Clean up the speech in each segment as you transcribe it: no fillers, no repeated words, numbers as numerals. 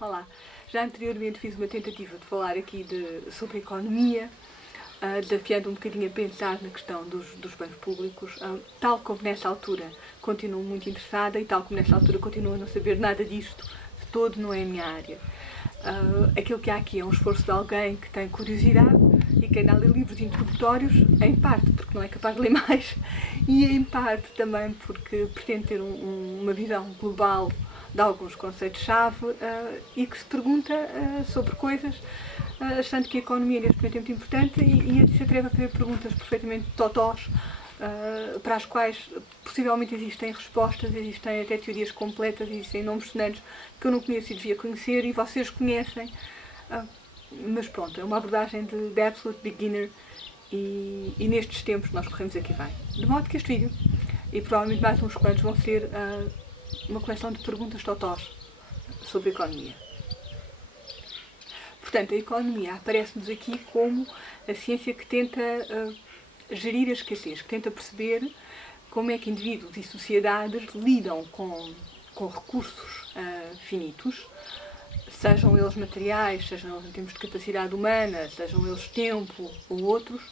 Olá, já anteriormente fiz uma tentativa de falar aqui sobre economia, desafiando um bocadinho a pensar na questão dos bens públicos, tal como nessa altura continuo muito interessada e tal como nessa altura continuo a não saber nada disto, de todo não é a minha área. Aquilo que há aqui é um esforço de alguém que tem curiosidade e que anda a ler livros introdutórios, em parte porque não é capaz de ler mais e em parte também porque pretende ter uma visão global de alguns conceitos-chave e que se pergunta sobre coisas, achando que a economia neste momento é muito importante e se atreve a fazer perguntas perfeitamente totós, para as quais possivelmente existem respostas, existem até teorias completas, existem nomes sonantes que eu não conheço e devia conhecer e vocês conhecem. Mas pronto, é uma abordagem de absolute beginner e nestes tempos nós corremos aqui bem. De modo que este vídeo, e provavelmente mais uns quantos, vão ser uma coleção de perguntas totós sobre economia. Portanto, a economia aparece-nos aqui como a ciência que tenta gerir a escassez, que tenta perceber como é que indivíduos e sociedades lidam com recursos finitos, sejam eles materiais, sejam eles em termos de capacidade humana, sejam eles tempo ou outros,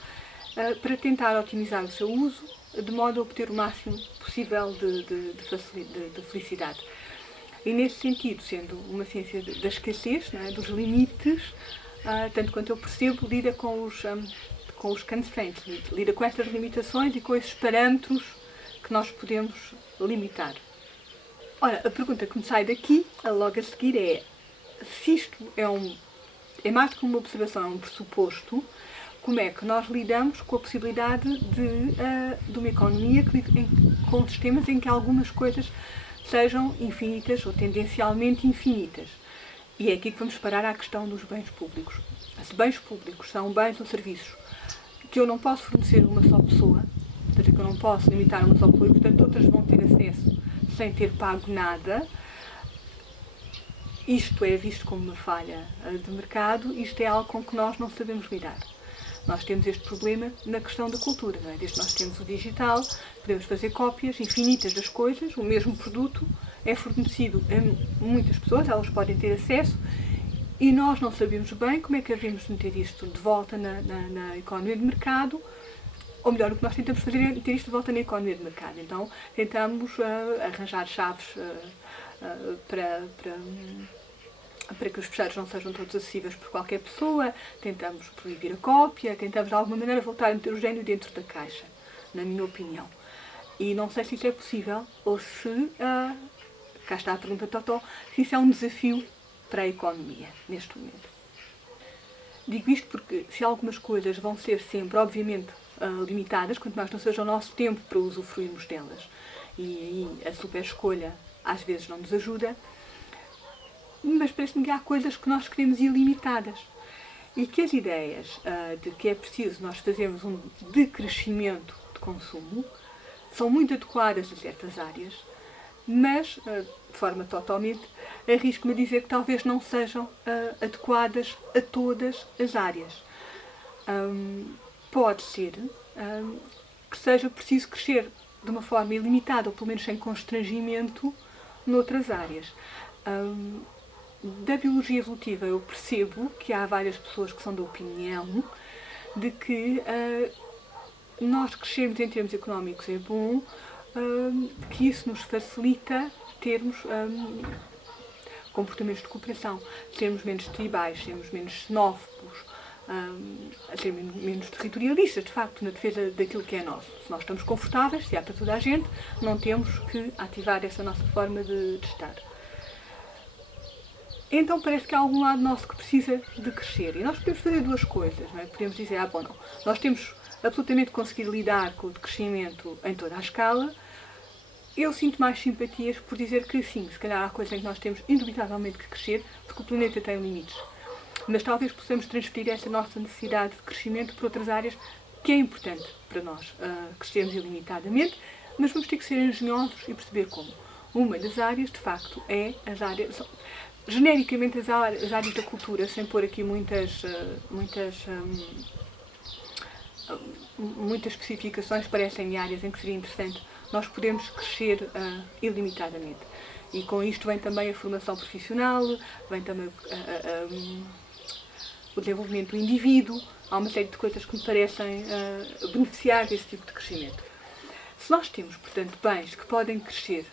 para tentar otimizar o seu uso, de modo a obter o máximo possível de felicidade. E nesse sentido, sendo uma ciência da escassez, não é, dos limites, tanto quanto eu percebo, lida com os constraints, lida com estas limitações e com esses parâmetros que nós podemos limitar. Ora, a pergunta que me sai daqui, logo a seguir, é se isto é mais do que uma observação, é um pressuposto, como é que nós lidamos com a possibilidade de uma economia com sistemas em que algumas coisas sejam infinitas ou tendencialmente infinitas. E é aqui que vamos parar à questão dos bens públicos. Se bens públicos são bens ou serviços que eu não posso fornecer a uma só pessoa, ou seja, que eu não posso limitar a uma só pessoa e, portanto, outras vão ter acesso sem ter pago nada, isto é visto como uma falha de mercado, isto é algo com que nós não sabemos lidar. Nós temos este problema na questão da cultura, não é? Desde que nós temos o digital, podemos fazer cópias infinitas das coisas, o mesmo produto é fornecido a muitas pessoas, elas podem ter acesso e nós não sabemos bem como é que devemos meter isto de volta na economia de mercado, ou melhor, o que nós tentamos fazer é meter isto de volta na economia de mercado. Então tentamos arranjar chaves para que os fecheiros não sejam todos acessíveis por qualquer pessoa, tentamos proibir a cópia, tentamos de alguma maneira voltar a meter o gênio dentro da caixa, na minha opinião. E não sei se isso é possível ou se, cá está a pergunta totó, se isso é um desafio para a economia neste momento. Digo isto porque se algumas coisas vão ser sempre, obviamente, limitadas, quanto mais não seja o nosso tempo para usufruirmos delas, e aí a super escolha às vezes não nos ajuda, mas parece-me que há coisas que nós queremos ilimitadas e que as ideias de que é preciso nós fazermos um decrescimento de consumo são muito adequadas a certas áreas, mas, de forma totalmente, arrisco-me a dizer que talvez não sejam adequadas a todas as áreas. Pode ser que seja preciso crescer de uma forma ilimitada, ou pelo menos sem constrangimento, noutras áreas. Da biologia evolutiva eu percebo que há várias pessoas que são da opinião de que nós crescermos em termos económicos é bom, que isso nos facilita termos comportamentos de cooperação, sermos menos tribais, sermos menos xenófobos, a ser menos territorialistas, de facto, na defesa daquilo que é nosso. Se nós estamos confortáveis, se há para toda a gente, não temos que ativar essa nossa forma de estar. Então parece que há algum lado nosso que precisa de crescer. E nós podemos fazer duas coisas, não é? Podemos dizer, bom, não, nós temos absolutamente conseguir lidar com o decrescimento em toda a escala. Eu sinto mais simpatias por dizer que sim, se calhar há coisas em que nós temos indubitavelmente que crescer, porque o planeta tem limites. Mas talvez possamos transferir essa nossa necessidade de crescimento para outras áreas que é importante para nós crescermos ilimitadamente, mas vamos ter que ser engenhosos e perceber como. Uma das áreas, de facto, é as áreas... Genericamente as áreas da cultura, sem pôr aqui muitas especificações, parecem áreas em que seria interessante nós podemos crescer ilimitadamente. E com isto vem também a formação profissional, vem também o desenvolvimento do indivíduo. Há uma série de coisas que me parecem beneficiar desse tipo de crescimento. Se nós temos, portanto, bens que podem crescer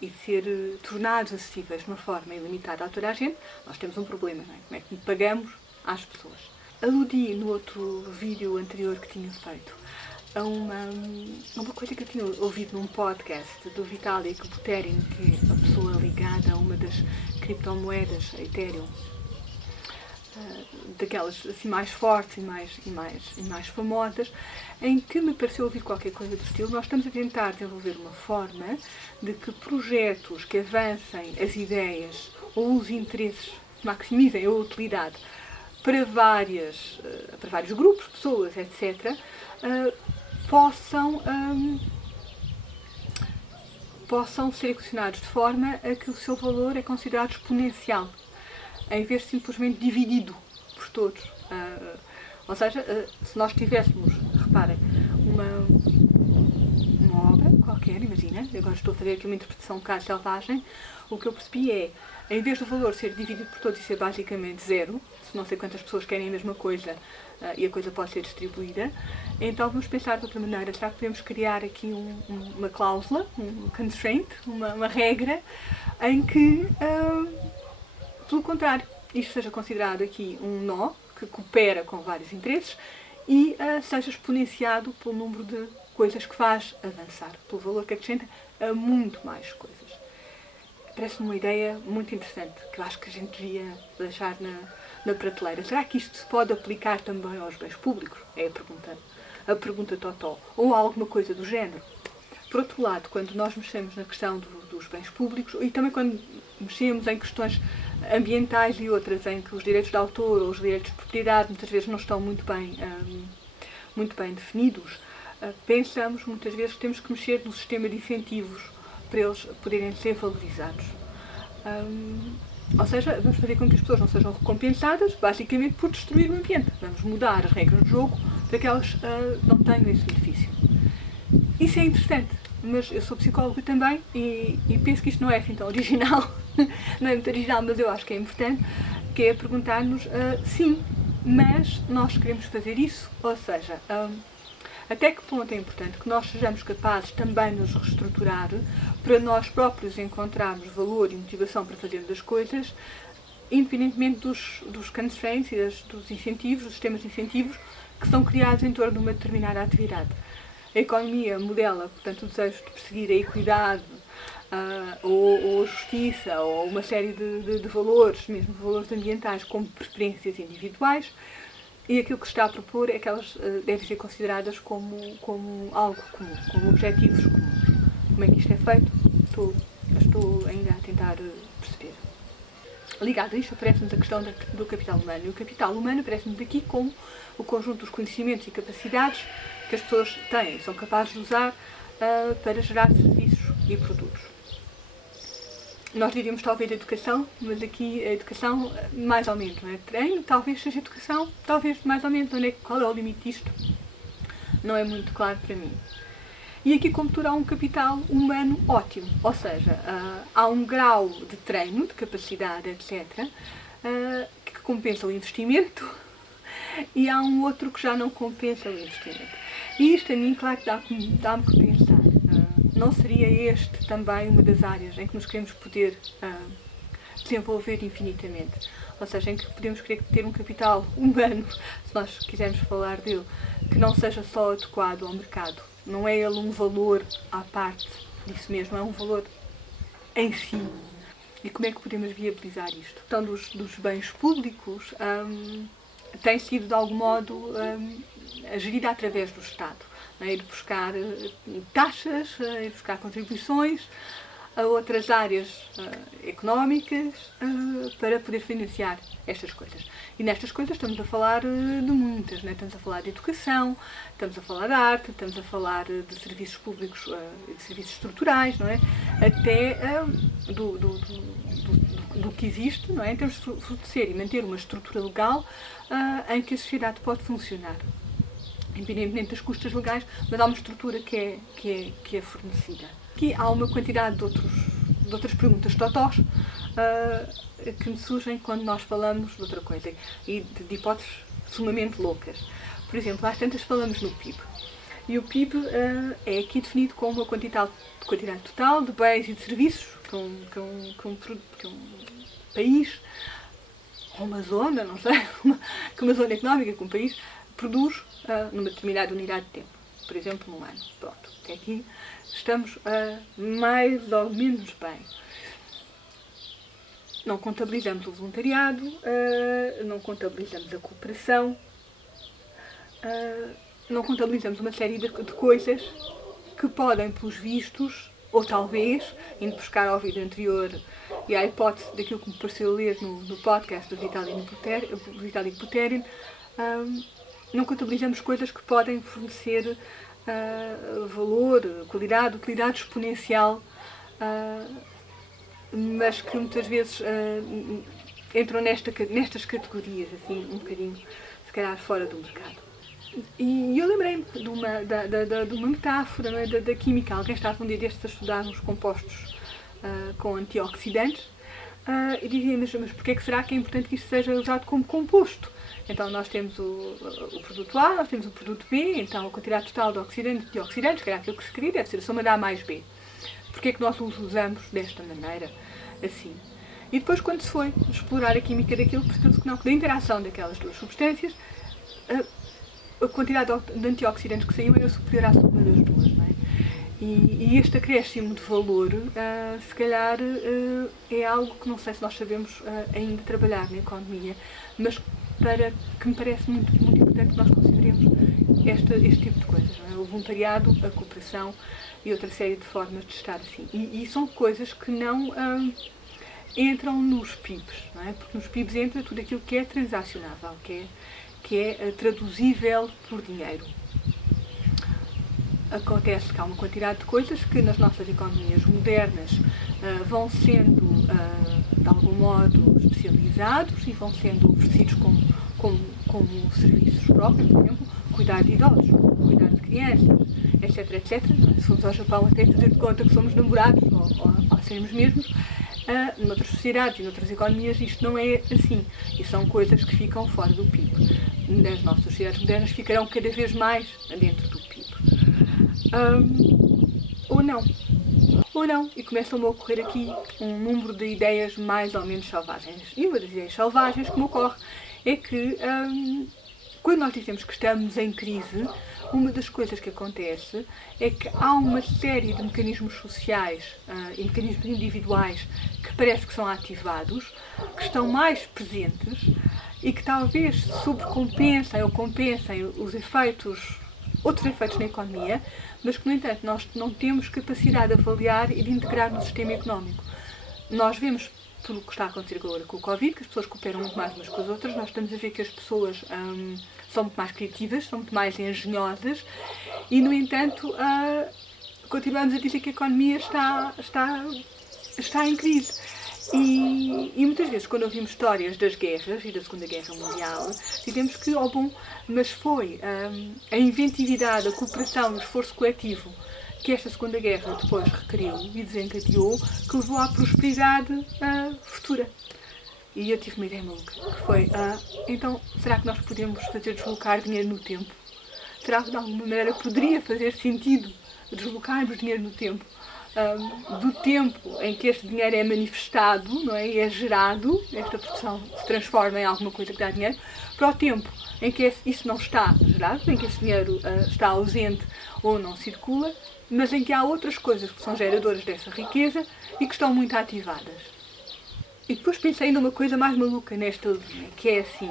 e ser tornados acessíveis de uma forma ilimitada a toda a gente, nós temos um problema, não é? Como é que pagamos às pessoas? Aludi no outro vídeo anterior que tinha feito a uma coisa que eu tinha ouvido num podcast do Vitalik Buterin, que é uma pessoa ligada a uma das criptomoedas, a Ethereum, daquelas assim mais fortes e mais famosas, em que me pareceu ouvir qualquer coisa do estilo. Nós estamos a tentar desenvolver uma forma de que projetos que avancem as ideias ou os interesses, maximizem a utilidade para vários grupos, pessoas, etc., possam ser equacionados de forma a que o seu valor é considerado exponencial, em vez de simplesmente dividido por todos. Ou seja, se nós tivéssemos, reparem, uma obra qualquer, imagina, agora estou a fazer aqui uma interpretação um bocado selvagem, o que eu percebi é, em vez do valor ser dividido por todos e ser basicamente zero, se não sei quantas pessoas querem a mesma coisa e a coisa pode ser distribuída, então vamos pensar de outra maneira. Será que podemos criar aqui uma cláusula, um constraint, uma regra, em que, pelo contrário, isto seja considerado aqui um nó, que coopera com vários interesses, e seja exponenciado pelo número de coisas que faz avançar, pelo valor que acrescenta a muito mais coisas. Parece-me uma ideia muito interessante, que eu acho que a gente devia deixar na prateleira. Será que isto se pode aplicar também aos bens públicos? É a pergunta totó. Ou alguma coisa do género. Por outro lado, quando nós mexemos na questão dos bens públicos, e também quando mexemos em questões ambientais e outras, em que os direitos de autor ou os direitos de propriedade muitas vezes não estão muito bem definidos, pensamos muitas vezes que temos que mexer no sistema de incentivos para eles poderem ser valorizados. Ou seja, vamos fazer com que as pessoas não sejam recompensadas, basicamente, por destruir o ambiente. Vamos mudar as regras do jogo para que elas não tenham esse benefício. Isso é interessante, mas eu sou psicóloga também e penso que isto não é assim tão original, não é muito original, mas eu acho que é importante, que é perguntar-nos, sim, mas nós queremos fazer isso, ou seja, até que ponto é importante que nós sejamos capazes também de nos reestruturar para nós próprios encontrarmos valor e motivação para fazermos as coisas, independentemente dos constraints e dos incentivos, dos sistemas de incentivos que são criados em torno de uma determinada atividade. A economia modela, portanto, o desejo de perseguir a equidade, ou a justiça, ou uma série de valores, mesmo valores ambientais, como preferências individuais, e aquilo que se está a propor é que elas devem ser consideradas como algo comum, como objetivos comuns. Como é que isto é feito? Estou ainda a tentar perceber. Ligado a isto, aparece-nos a questão do capital humano. E o capital humano aparece-nos aqui como o conjunto dos conhecimentos e capacidades que as pessoas têm, são capazes de usar para gerar serviços e produtos. Nós diríamos talvez educação, mas aqui a educação mais ou menos, não é? Treino, talvez seja educação, talvez mais ou menos. Qual é o limite disto? Não é muito claro para mim. E aqui, como tudo, há um capital humano ótimo, ou seja, há um grau de treino, de capacidade, etc., que compensa o investimento, e há um outro que já não compensa o investimento. E isto a mim, claro, dá-me que pensar. Não seria este também uma das áreas em que nos queremos poder desenvolver infinitamente? Ou seja, em que podemos querer ter um capital humano, se nós quisermos falar dele, que não seja só adequado ao mercado. Não é ele um valor à parte disso mesmo, é um valor em si. E como é que podemos viabilizar isto? A questão dos bens públicos tem sido, de algum modo, gerida através do Estado. Ir buscar taxas, ir buscar contribuições a outras áreas económicas para poder financiar estas coisas. E nestas coisas estamos a falar de muitas, não é? Estamos a falar de educação, estamos a falar de arte, estamos a falar de serviços públicos, de serviços estruturais, não é? Até do que existe, não é? Em termos de fornecer e manter uma estrutura legal em que a sociedade pode funcionar. Independentemente das custas legais, mas há uma estrutura que é fornecida. Aqui há uma quantidade de outros de outras perguntas totós que me surgem quando nós falamos de outra coisa e de hipóteses sumamente loucas. Por exemplo, às tantas falamos no PIB. E o PIB é aqui definido como a quantidade total de bens e de serviços que um país, ou uma zona, não sei, que uma zona económica que um país produz numa determinada unidade de tempo. Por exemplo, num ano. Pronto, até aqui estamos mais ou menos bem. Não contabilizamos o voluntariado, não contabilizamos a cooperação, não contabilizamos uma série de coisas que podem, pelos vistos, ou talvez, indo buscar ao vídeo anterior e à hipótese daquilo que me pareceu ler no podcast do Vitalik Buterin, não contabilizamos coisas que podem fornecer valor, qualidade, utilidade exponencial, mas que muitas vezes entram nestas categorias, assim, um bocadinho, se calhar, fora do mercado. E eu lembrei-me de uma metáfora, não é? da química. Alguém estava um dia destes a estudar uns compostos com antioxidantes e dizia, mas porquê que será que é importante que isto seja usado como composto? Então nós temos o produto A, nós temos o produto B, então a quantidade total de oxidantes e antioxidantes, que era aquilo que se queria, deve ser a soma de A mais B. Porquê é que nós os usamos desta maneira, assim? E depois, quando se foi explorar a química daquilo, percebeu-se que não, que da interação daquelas duas substâncias, a quantidade de antioxidantes que saiu era superior à soma das duas, não é? E este acréscimo de valor, se calhar, é algo que não sei se nós sabemos ainda trabalhar na economia, mas que me parece muito, muito importante que nós consideremos este tipo de coisas, não é? O voluntariado, a cooperação e outra série de formas de estar assim. E são coisas que não entram nos PIBs, não é? Porque nos PIBs entra tudo aquilo que é transacionável, que é traduzível por dinheiro. Acontece que há uma quantidade de coisas que nas nossas economias modernas vão sendo, de algum modo, especializados e vão sendo oferecidos como serviços próprios, por exemplo, cuidar de idosos, cuidar de crianças, etc, etc. Se formos ao Japão até fazer de conta que somos namorados ou sermos mesmos, noutras sociedades e noutras economias isto não é assim. E são coisas que ficam fora do PIB. Nas nossas sociedades modernas ficarão cada vez mais dentro do PIB. Ou não. E começam a ocorrer aqui um número de ideias mais ou menos selvagens. E uma das ideias selvagens que me ocorre é que, quando nós dizemos que estamos em crise, uma das coisas que acontece é que há uma série de mecanismos sociais e mecanismos individuais que parece que são ativados, que estão mais presentes e que talvez sobrecompensem ou compensem outros efeitos na economia, mas que, no entanto, nós não temos capacidade de avaliar e de integrar no sistema económico. Nós vemos, pelo que está a acontecer agora com o Covid, que as pessoas cooperam muito mais umas com as outras, nós estamos a ver que as pessoas são muito mais criativas, são muito mais engenhosas e, no entanto, continuamos a dizer que a economia está em crise. E muitas vezes, quando ouvimos histórias das guerras e da Segunda Guerra Mundial, dizemos que, mas foi a inventividade, a cooperação, o esforço coletivo que esta Segunda Guerra depois requeriu e desencadeou, que levou à prosperidade futura. E eu tive uma ideia maluca, que foi, então, será que nós podemos fazer deslocar dinheiro no tempo? Será que de alguma maneira poderia fazer sentido deslocarmos dinheiro no tempo? Do tempo em que este dinheiro é manifestado, não é? E é gerado, esta produção se transforma em alguma coisa que dá dinheiro, para o tempo em que isso não está gerado, em que esse dinheiro está ausente ou não circula, mas em que há outras coisas que são geradoras dessa riqueza e que estão muito ativadas. E depois pensei numa coisa mais maluca nesta linha, que é assim,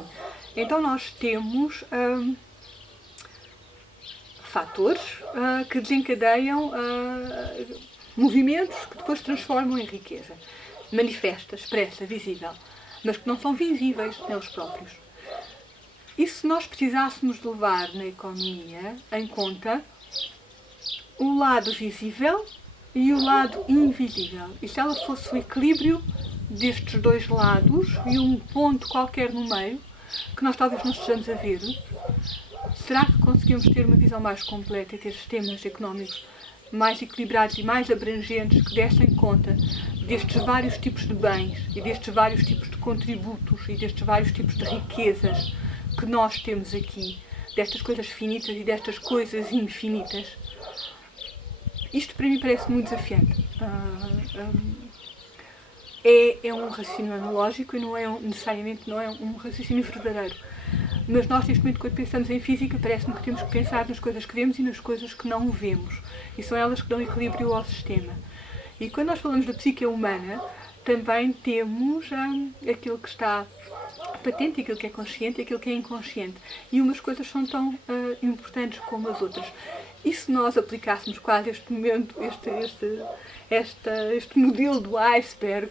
então nós temos fatores que desencadeiam movimentos que depois se transformam em riqueza, manifesta, expressa, visível, mas que não são visíveis neles próprios. E se nós precisássemos de levar na economia em conta o lado visível e o lado invisível, e se ela fosse o equilíbrio destes dois lados e um ponto qualquer no meio, que nós talvez não estejamos a ver, será que conseguimos ter uma visão mais completa e ter sistemas económicos mais equilibrados e mais abrangentes que dessem conta destes vários tipos de bens e destes vários tipos de contributos e destes vários tipos de riquezas que nós temos aqui, destas coisas finitas e destas coisas infinitas. Isto para mim parece muito desafiante. É um raciocínio analógico e necessariamente não é um raciocínio verdadeiro. Mas nós, neste momento, quando pensamos em física, parece-me que temos que pensar nas coisas que vemos e nas coisas que não vemos. E são elas que dão equilíbrio ao sistema. E quando nós falamos da psique humana, também temos aquilo que está patente, aquilo que é consciente e aquilo que é inconsciente. E umas coisas são tão importantes como as outras. E se nós aplicássemos quase este momento, este modelo do iceberg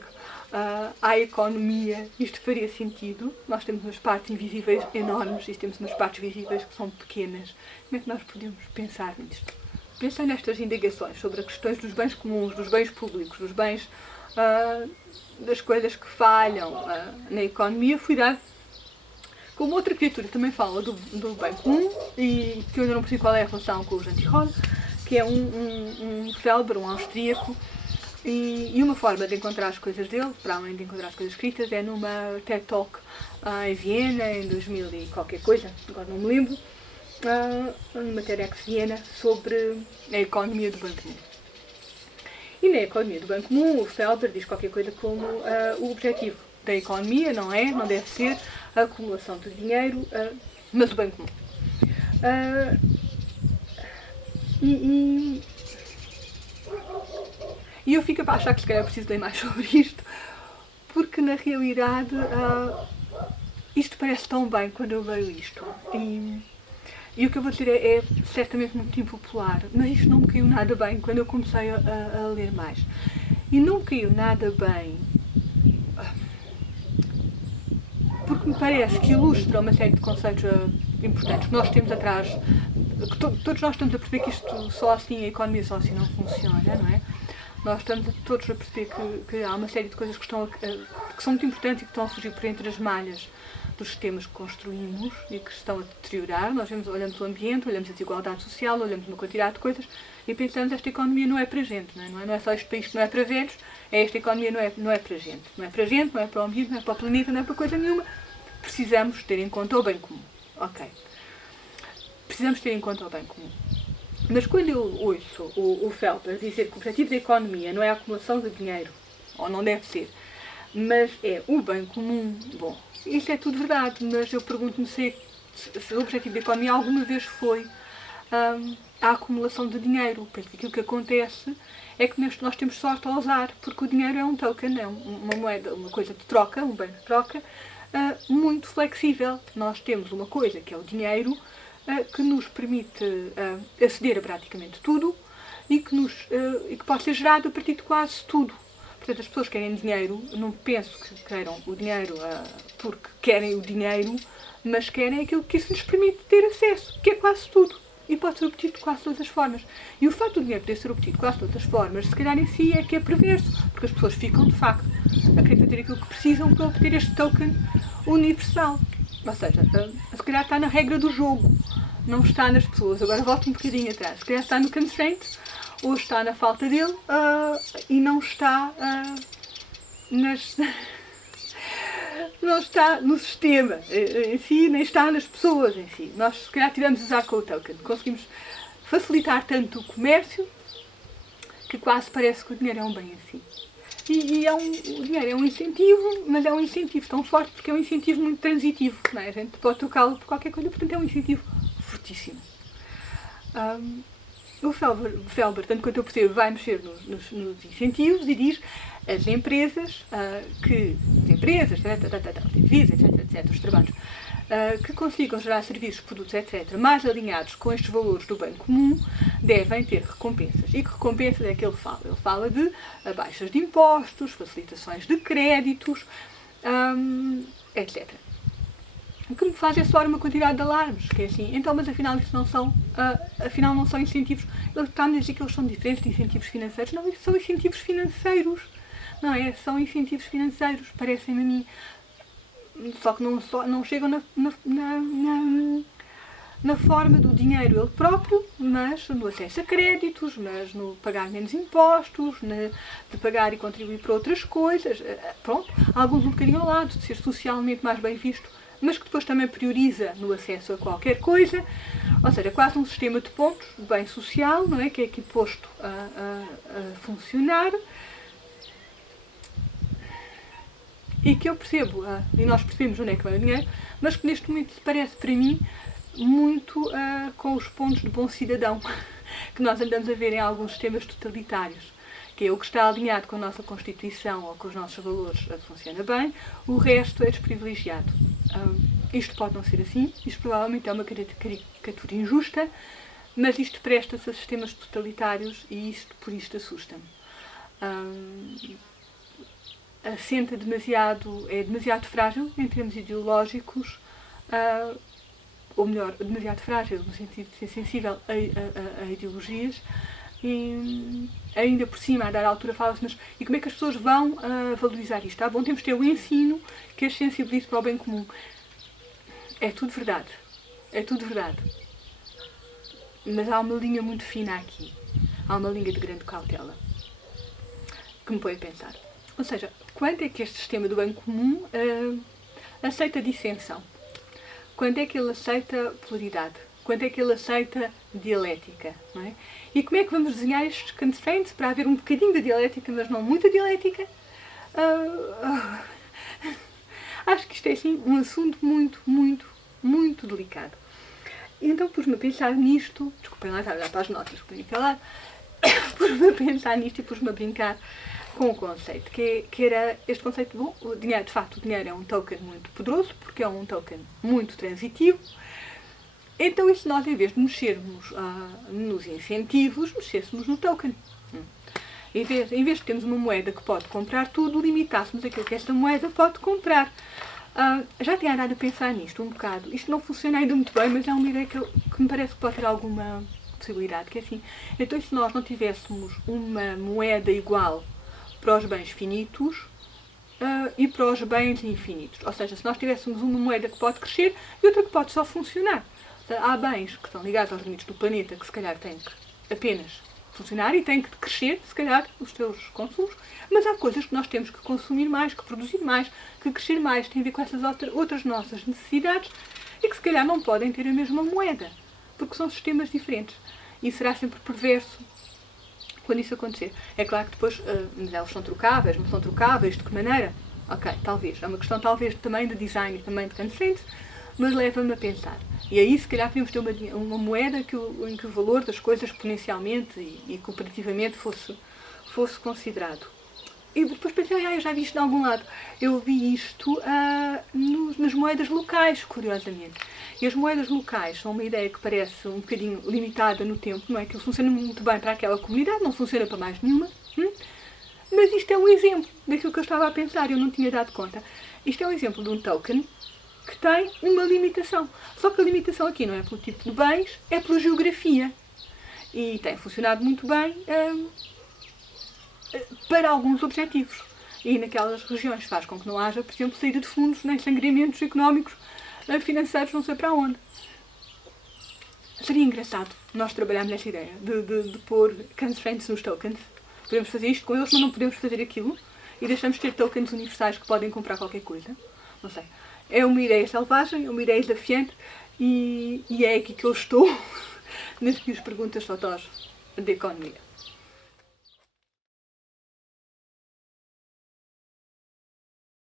à economia, isto faria sentido. Nós temos umas partes invisíveis enormes e temos umas partes visíveis que são pequenas. Como é que nós podemos pensar nisto? Pensem nestas indagações sobre as questões dos bens comuns, dos bens públicos, dos bens das coisas que falham na economia. Fui dar, como outra criatura também fala do bem comum, e que eu ainda não percebi qual é a relação com o Jean Tirole, que é um Felber, um austríaco, e uma forma de encontrar as coisas dele, para além de encontrar as coisas escritas, é numa TED Talk em Viena, em 2000 e qualquer coisa, agora não me lembro, numa TEDx Viena, sobre a economia do bem comum. E na economia do bem comum, o Felber diz qualquer coisa como o objetivo da economia não deve ser a acumulação de dinheiro, mas o bem comum. E eu fico a achar que se calhar preciso ler mais sobre isto, porque na realidade isto parece tão bem quando eu leio isto. E o que eu vou dizer é certamente muito impopular, mas isto não me caiu nada bem quando eu comecei a ler mais. E não me caiu nada bem porque me parece que ilustra uma série de conceitos importantes que nós temos atrás, que todos nós estamos a perceber que isto só assim, a economia só assim não funciona, não é? Nós estamos todos a perceber que há uma série de coisas que são muito importantes e que estão a surgir por entre as malhas dos sistemas que construímos e que estão a deteriorar. Nós olhamos o ambiente, olhamos a desigualdade social, olhamos uma quantidade de coisas e pensamos que esta economia não é para gente, não é só este país que não é para velhos, esta economia não é para gente. Não é para gente, não é para o ambiente, não é para o planeta, não é para coisa nenhuma. Precisamos ter em conta o bem comum. Ok. Precisamos ter em conta o bem comum. Mas quando eu ouço o Felber dizer que o objetivo da economia não é a acumulação de dinheiro, ou não deve ser, mas é o bem comum, bom, isso é tudo verdade, mas eu pergunto-me se o objetivo da economia alguma vez foi a acumulação de dinheiro. Porque aquilo que acontece é que nós temos sorte a usar, porque o dinheiro é um token, é uma moeda, uma coisa de troca, um bem de troca, muito flexível. Nós temos uma coisa que é o dinheiro, que nos permite aceder a praticamente tudo e que pode ser gerado a partir de quase tudo. Portanto, as pessoas querem dinheiro, não penso que queiram o dinheiro porque querem o dinheiro, mas querem aquilo que isso lhes permite ter acesso, que é quase tudo. E pode ser obtido de quase todas as formas. E o facto do dinheiro poder ser obtido de quase todas as formas, se calhar em si é que é perverso, porque as pessoas ficam, de facto, a querer fazer aquilo que precisam para obter este token universal. Ou seja, se calhar está na regra do jogo, não está nas pessoas. Agora volto um bocadinho atrás. Se calhar está no constraint, ou está na falta dele, e não está não está no sistema em si, nem está nas pessoas em si. Nós, se calhar, tivemos a usar com o token. Conseguimos facilitar tanto o comércio que quase parece que o dinheiro é um bem em si. E o dinheiro é um incentivo, mas é um incentivo tão forte porque é um incentivo muito transitivo. Não é? A gente pode trocá-lo por qualquer coisa, portanto é um incentivo fortíssimo. O Felber, tanto quanto eu percebo, vai mexer nos incentivos e diz as empresas, os trabalhos, que consigam gerar serviços, produtos, etc., mais alinhados com estes valores do bem comum, devem ter recompensas. E que recompensas é que ele fala? Ele fala de baixas de impostos, facilitações de créditos, etc. O que me faz é soar uma quantidade de alarmes, que é assim, então, mas afinal isso não são incentivos. Ele está-me a dizer que eles são diferentes de incentivos financeiros. Não, isso são incentivos financeiros. Não é? São incentivos financeiros, parecem-me a mim. Só que não chegam na forma do dinheiro ele próprio, mas no acesso a créditos, mas no pagar menos impostos, de pagar e contribuir para outras coisas. Pronto, alguns um bocadinho ao lado, de ser socialmente mais bem visto, mas que depois também prioriza no acesso a qualquer coisa. Ou seja, quase um sistema de pontos, de bem social, não é? Que é aqui posto a funcionar. E que eu percebo, e nós percebemos onde é que vai o dinheiro, mas que neste momento se parece para mim muito com os pontos de bom cidadão que nós andamos a ver em alguns sistemas totalitários, que é o que está alinhado com a nossa Constituição ou com os nossos valores funciona bem, o resto é desprivilegiado. Isto pode não ser assim, isto provavelmente é uma caricatura injusta, mas isto presta-se a sistemas totalitários e isto por isto assusta-me. Assenta é demasiado frágil em termos ideológicos, ou melhor, demasiado frágil no sentido de ser sensível a ideologias, e ainda por cima, a dar altura, fala-se, mas e como é que as pessoas vão valorizar isto? Bom, temos de ter o ensino que as sensibilize para o bem comum. É tudo verdade. É tudo verdade. Mas há uma linha muito fina aqui. Há uma linha de grande cautela que me põe a pensar. Ou seja, quando é que este sistema do bem comum aceita dissensão? Quando é que ele aceita polaridade? Quando é que ele aceita dialética? Não é? E como é que vamos desenhar estes constraints para haver um bocadinho de dialética, mas não muita dialética? Acho que isto é, assim, um assunto muito, muito, muito delicado. E então pus-me a pensar nisto, desculpem lá, estava a olhar para as notas que tenho falar, pus-me a pensar nisto e pus-me a brincar com o conceito, que era este conceito, bom, o dinheiro, de facto, o dinheiro é um token muito poderoso, porque é um token muito transitivo. Então, e se nós, em vez de mexermos nos incentivos, mexêssemos no token? Em vez de termos uma moeda que pode comprar tudo, limitássemos aquilo que esta moeda pode comprar. Já tinha andado a pensar nisto um bocado. Isto não funciona ainda muito bem, mas é uma ideia que me parece que pode ter alguma possibilidade, que é assim, então e se nós não tivéssemos uma moeda igual para os bens finitos e para os bens infinitos? Ou seja, se nós tivéssemos uma moeda que pode crescer e outra que pode só funcionar. Há bens que estão ligados aos limites do planeta que se calhar têm que apenas funcionar e têm que crescer, se calhar, os seus consumos, mas há coisas que nós temos que consumir mais, que produzir mais, que crescer mais, tem a ver com essas outras nossas necessidades e que se calhar não podem ter a mesma moeda, porque são sistemas diferentes. E será sempre perverso quando isso acontecer. É claro que depois eles são trocáveis, mas são trocáveis de que maneira? Ok, talvez. É uma questão talvez também de design e também de constraints, mas leva-me a pensar. E aí se calhar podemos ter uma moeda em que o valor das coisas exponencialmente e cooperativamente fosse considerado. E depois pensei, eu já vi isto de algum lado. Eu vi isto nas moedas locais, curiosamente. E as moedas locais são uma ideia que parece um bocadinho limitada no tempo, não é? Que funciona muito bem para aquela comunidade, não funciona para mais nenhuma. Mas isto é um exemplo daquilo que eu estava a pensar, eu não tinha dado conta. Isto é um exemplo de um token que tem uma limitação. Só que a limitação aqui não é pelo tipo de bens, é pela geografia. E tem funcionado muito bem para alguns objetivos. E naquelas regiões faz com que não haja, por exemplo, saída de fundos, nem sangramentos económicos, financeiros, não sei para onde. Seria engraçado nós trabalharmos nessa ideia de pôr constraints nos tokens. Podemos fazer isto com eles, mas não podemos fazer aquilo. E deixamos de ter tokens universais que podem comprar qualquer coisa. Não sei. É uma ideia selvagem, é uma ideia desafiante e é aqui que eu estou nas minhas perguntas totós de economia.